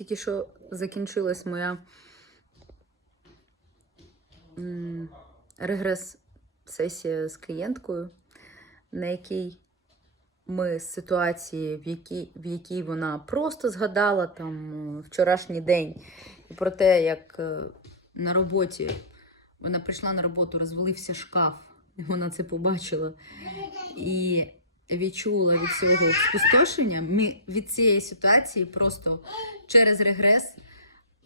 Тільки що закінчилась моя регрес-сесія з клієнткою, на якій ми з ситуації, в якій, в якій вона просто згадала там е, вчорашній день і про те, як е, на роботі вона прийшла на роботу, розвалився шкаф, і вона це побачила. І відчула від цього спустошення. Ми від цієї ситуації просто через регрес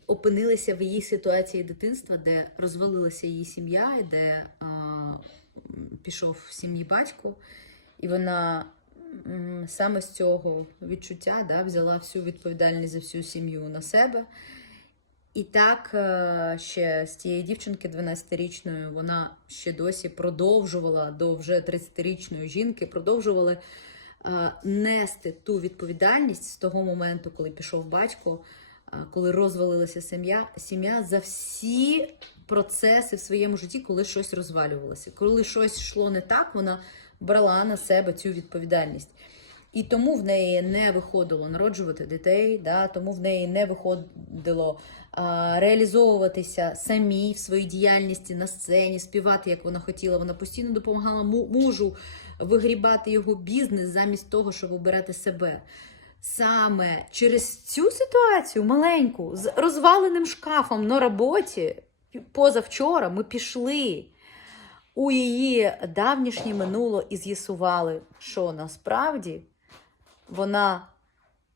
опинилися в її ситуації дитинства, де розвалилася її сім'я, і де е, пішов в сім'ї батько, і вона саме з цього відчуття да, взяла всю відповідальність за всю сім'ю на себе. І так е, ще з тієї дівчинки 12-річної вона ще досі продовжувала до вже 30-річної жінки, продовжували е, нести ту відповідальність з того моменту, коли пішов батько, е, коли розвалилася сім'я, сім'я за всі процеси в своєму житті, коли щось розвалювалося. Коли щось йшло не так, вона брала на себе цю відповідальність. І тому в неї не виходило народжувати дітей, да, тому в неї не виходило а, реалізовуватися самій в своїй діяльності на сцені, співати, як вона хотіла. Вона постійно допомагала мужу вигрібати його бізнес замість того, щоб обирати себе. Саме через цю ситуацію маленьку, з розваленим шкафом на роботі, позавчора ми пішли у її давнішнє минуло і з'ясували, що насправді вона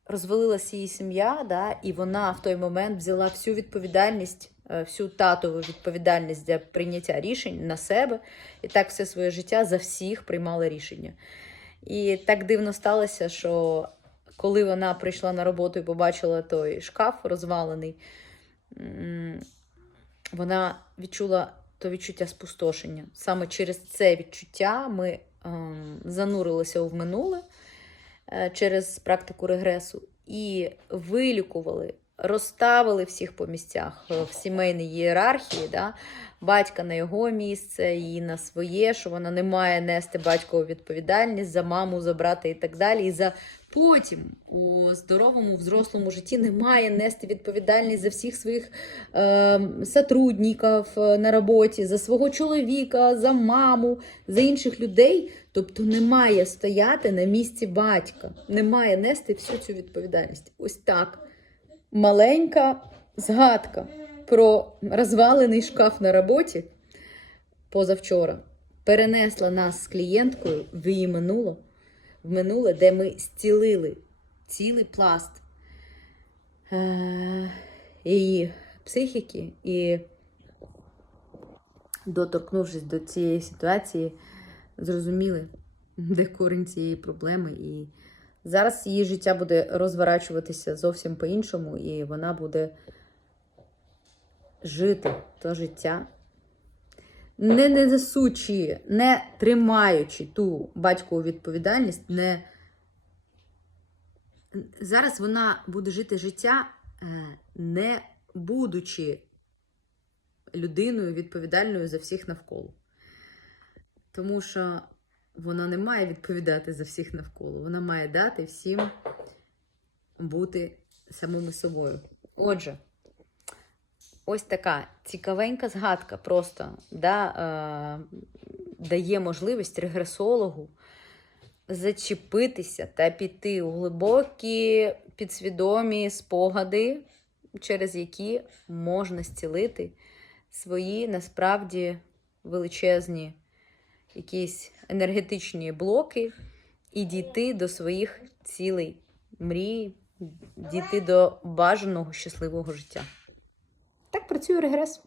розвалилася її сім'я, да, і вона в той момент взяла всю відповідальність, е, всю татову відповідальність для прийняття рішень на себе, і так все своє життя за всіх приймала рішення. І так дивно сталося, що коли вона прийшла на роботу і побачила той шкаф розвалений, вона відчула то відчуття спустошення. Саме через це відчуття ми ем, занурилися в минуле через практику регресу і вилікували, розставили всіх по місцях е, в сімейній ієрархії, да? батька на його місце, її на своє, що вона не має нести батькову відповідальність за маму, за брата і так далі. І за потім у здоровому взрослому житті не має нести відповідальність за всіх своїх е, сотрудників е, на роботі, за свого чоловіка, за маму, за інших людей. Тобто не має стояти на місці батька, не має нести всю цю відповідальність. Ось так. Маленька згадка про розвалений шкаф на роботі позавчора перенесла нас з клієнткою в її минуло, в минуле, де ми зцілили цілий пласт е- її психіки і, доторкнувшись до цієї ситуації, зрозуміли, де корінь цієї проблеми. І зараз її життя буде розворачуватися зовсім по-іншому, і вона буде жити то життя, не несучи, не тримаючи ту батькову відповідальність, не зараз вона буде жити життя, е, не будучи людиною відповідальною за всіх навколо. Тому що вона не має відповідати за всіх навколо. Вона має дати всім бути самими собою. Отже, ось така цікавенька згадка просто да, е, дає можливість регресологу зачепитися та піти у глибокі підсвідомі спогади, через які можна зцілити свої насправді величезні якісь енергетичні блоки і дійти до своїх цілей, мрій, дійти до бажаного щасливого життя. Так працює регрес.